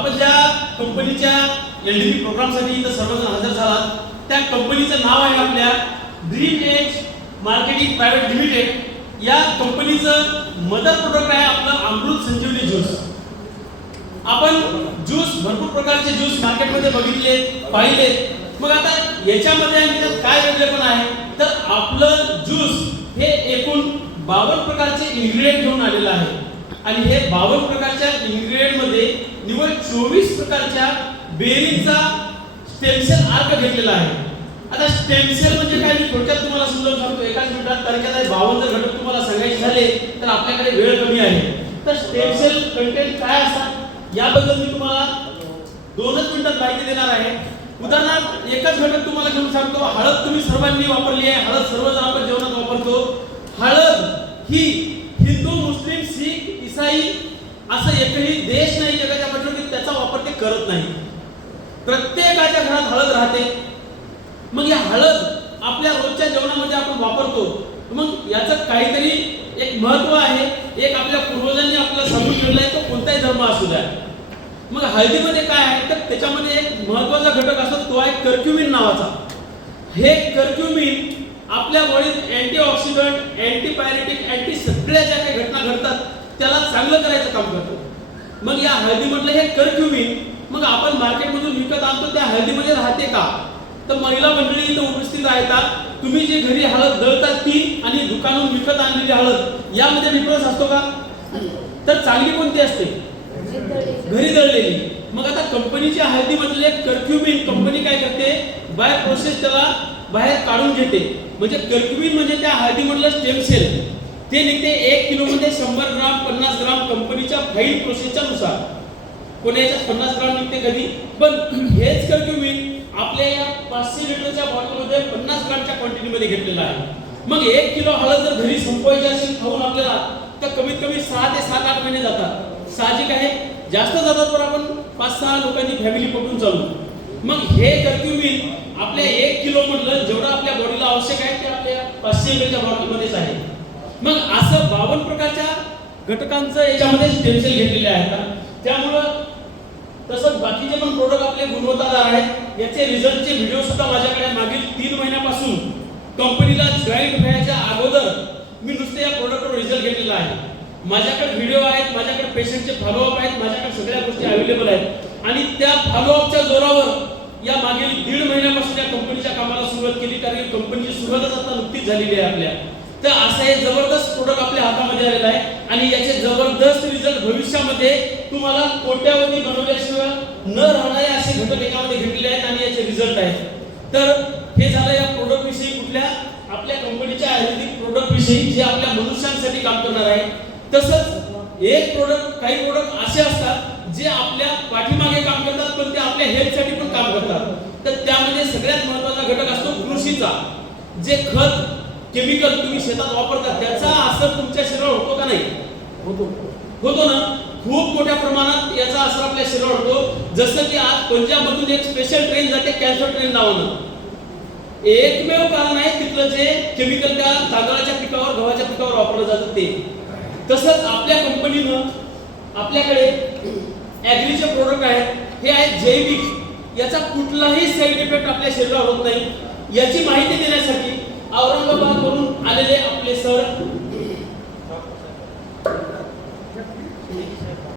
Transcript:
आपण ज्या कंपनीच्या एलडीपी प्रोग्रामसाठी इथं सर्वजण हजर झालात त्या कंपनीचं नाव आहे आपल्या dream edge marketing private limited. या कंपनीचं मदर प्रोडक्ट आहे आपलं अमृत संजीवनी ज्यूस। आपण ज्यूस भरपूर प्रकारचे ज्यूस मार्केटमध्ये बघितले पाहिले, मग आता याच्यामध्ये आणि त्यात काय वेगळेपण आहे तर आपलं ज्यूस हे एकूण 52 प्रकारचे इन्ग्रेडियंट घेऊन आलेलं आहे आणि हे 52 प्रकारच्या इन्ग्रेडियंट मध्ये निवड 24 प्रकारच्या बेरींचा स्टेम सेल आर्क घेतलेला आहे। आता स्टेम सेल म्हणजे काय मी थोडक्यात तुम्हाला समजावून सांगतो एकाच मिनिटात, कारण की 52 घटक तुम्हाला सांगायचे झाले तर आपल्याकडे वेळ कमी आहे। तर स्टेम सेल कंटेंट काय असतात याबद्दल मी तुम्हाला 2च मिनिटात माहिती देणार आहे। उदाहरणार्थ एकच घटक तुम्हाला घेऊन सांगतो, हळद तुम्ही सर्वांनी वापरली आहे, हळद सर्वजण आपण जेवणात वापरतो। हळद ही हिंदू मुस्लिम शीख ईसाई असं एकही देश नाही जगाच्या पाठीवर की त्याचा वापर ते करत नाही, प्रत्येकाच्या घरात हळद राहते। मग या हळद आपल्या रोजच्या जेवणामध्ये आपण वापरतो, मग याचं काहीतरी एक महत्व आहे, एक आपल्या पूर्वजांनी आपल्याला सांगून ठेवलं आहे, तो कोणताही धर्म असू द्या। मग हळदीमध्ये काय आहे तर त्याच्यामध्ये एक महत्त्वाचा घटक असतो तो आहे कर्क्युमिन नावाचा। हे कर्क्युमिन आपल्या बॉडीत अँटीऑक्सिडंट, अँटीपायरेटिक, अँटी सगळ्या ज्या काही घटना घडतात त्याला चांगलं करायचं काम करतो। मग या हळदीमधलं हे कर्क्युमिन मग आपण मार्केटमधून विकत आणतो, त्या हळदीमध्ये राहते का तर महिला मंडळी इथं उपस्थित आहेत, तुम्ही जी घरी हळद दळतात ती आणि दुकानातून विकत आणलेली हळद यामध्ये डिफरन्स असतो का? तर चांगली कोणती असते? घरी दळलेली। मग आता कंपनीच्या हळदीमधले कर्क्युमिन कंपनी काय करते बाय प्रोसेस त्याला बाहेर काढून घेते, म्हणजे कर्क्युमिन म्हणजे त्या हळदीमधलं स्टेम सेल ते निघते 1 किलो मध्ये 100 ग्राम 50 ग्राम कंपनीच्या फाईल प्रोसेसच्या नुसार, कोणाच्या 50 ग्राम निघते कधी, पण हेच कर्क्युमिन आपल्या या 500 लिटरच्या बॉटलमध्ये 50 ग्रामच्या क्वांटिटीमध्ये घेतलेला आहे। मग 1 किलो हळद जर घरी संपवायची असेल खाऊन आपल्याला तर कमीत कमी 6 ते 7-8 महिने जातात, साहजिक आहे जास्त जातात पण आपण 5-6 लोकांची फॅमिली पकडून चालू। मग हे कर्क्युमिन आपल्या 1 किलो मधलं जेवढं आपल्या बॉडीला आवश्यक आहे ते आपल्या 500 ml च्या बॉटलमध्येच आहे। मग असं 52 प्रकारच्या घटकांचं याच्यामध्ये स्टेम सेल घेतलेले आहेत, त्यामुळं तसंच बाकीचे पण प्रोडक्ट आपले गुणवत्तादार आहेत। याचे रिझल्टचे व्हिडिओ सुद्धा माझ्याकडे मागील 3 महिन्यापासून कंपनीला जॉईंट व्हायच्या अगोदर मी नुसते या प्रोडक्टवर रिझल्ट घेतलेला आहे। माझ्याकडे व्हिडिओ आहेत, माझ्याकडे पेशंटचे फॉलोअप आहेत, माझ्याकडे सगळ्या गोष्टी अवेलेबल आहेत आणि त्या फॉलोअपच्या जोरावर या मागील 1.5 महिन्यापासून या कंपनीच्या कामाला सुरुवात केली, कारण कंपनीची सुरुवातच आता नुकतीच झालेली आहे आपल्या। तर असं हे जबरदस्त प्रोडक्ट आपल्या हातामध्ये आलेला आहे आणि याचे जबरदस्त रिझल्ट भविष्यामध्ये तुम्हाला कोट्यावधी बनवल्याशिवाय न राहणारे असे घटक यामध्ये घेतलेले आहेत आणि याचे रिझल्ट आहेत। तर हे झालं या प्रोडक्ट विषयी, कुठल्या आपल्या कंपनीच्या आयुर्वेदिक प्रोडक्ट विषयी जे आपल्या मनुष्यांसाठी काम करणार आहे। तसंच एक प्रोडक्ट, काही प्रोडक्ट असे असतात जे आपल्या पाठीमागे काम करतात पण ते आपल्या हेल्थसाठी पण काम करतात। तर त्यामध्ये सगळ्यात महत्त्वाचा घटक असतो कृषीचा, जे खत केमिकल तुम्ही शेतात वापरतात त्याचा असर तुमच्या शरीरावर होतो का नाही? होतो ना, खूप मोठ्या प्रमाणात याचा असर आपल्या शरीरावर होतो। जसं की आज पंजाबमधून एक स्पेशल ट्रेन जाते कॅन्सर ट्रेन नावानं, एकमेव कारण आहे तिथलं जे केमिकल त्या तांदळाच्या पिकावर गव्हाच्या पिकावर वापरलं जातं ते। तसंच आपल्या कंपनीनं आपल्याकडे ॲग्रीचे प्रोडक्ट आहेत, हे आहेत जैविक, याचा कुठलाही साईड इफेक्ट आपल्या शरीरावर होत नाही। याची माहिती देण्यासाठी औरंगाबादवरून आलेले आपले सर